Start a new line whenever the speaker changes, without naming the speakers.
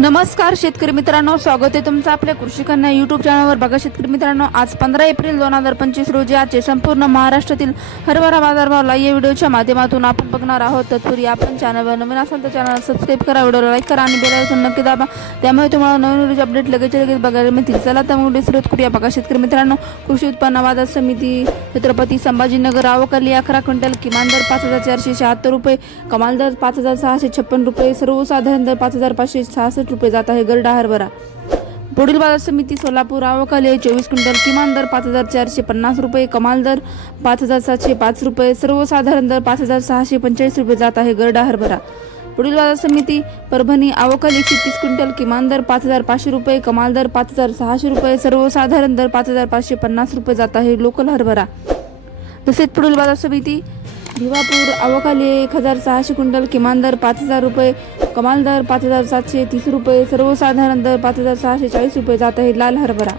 नमस्कार शेतकरी मित्रांनो स्वागत आहे तुमचं आपल्या कृषी कन्या युट्यूब चॅनलवर बघा शेतकरी मित्रांनो आज पंधरा एप्रिल दोन हजार पंचवीस रोजी आजचे संपूर्ण महाराष्ट्रातील हरभरा बाजारभावला या व्हिडिओच्या माध्यमातून आपण बघणार आहोत. तत्पूर्वी आपण चॅनलवर नवीन असाल तर चॅनल सबस्क्राईब करा व्हिडिओला लाईक करा आणि बेल नक्की दाबा. त्यामुळे तुम्हाला नवीन रोज अपडेट लगेच लगेच बघायला मिळतील. चला तर मग व्हिडिओ सुरुवात करूया. बघा शेतकरी मित्रांनो कृषी उत्पन्न बाजार समिती छत्रपती संभाजीनगर आवकाली अकरा क्विंटल किमान दर पाच हजार चारशे शहात्तर रुपये कमाल दर पाच हजार सहाशे छप्पन रुपये सर्वसाधारण दर पाच हजार पाचशे सहासष्ट रुपये जात आहे गरडा हरभरा. पुढील बाजार समिती सोलापूर आवकाले चोवीस क्विंटल किमान दर पाच हजार चारशे पन्नास रुपये कमाल दर पाच हजार सातशे पाच रुपये सर्वसाधारण दर पाच हजार सहाशे पंचेचाळीस रुपये जात आहे गरडा हरभरा. पुढील बाजार समिती परभणी आवकाल एकशे तीस क्विंटल किमान दर पाच हजार पाचशे रुपये कमाल दर पाच हजार सहाशे रुपये सर्वसाधारण दर पाच हजार पाचशे पन्नास रुपये जात आहे लोकल हरभरा. तसेच पुढील बाजार समिती भिवापूर अवकाली एक हजार सहाशे क्विंटल किमान दर पाच हजार रुपये कमाल दर पाच हजार सातशे तीस रुपये सर्वसाधारण दर पाच हजार सहाशे चाळीस रुपये जात आहे लाल हरभरा.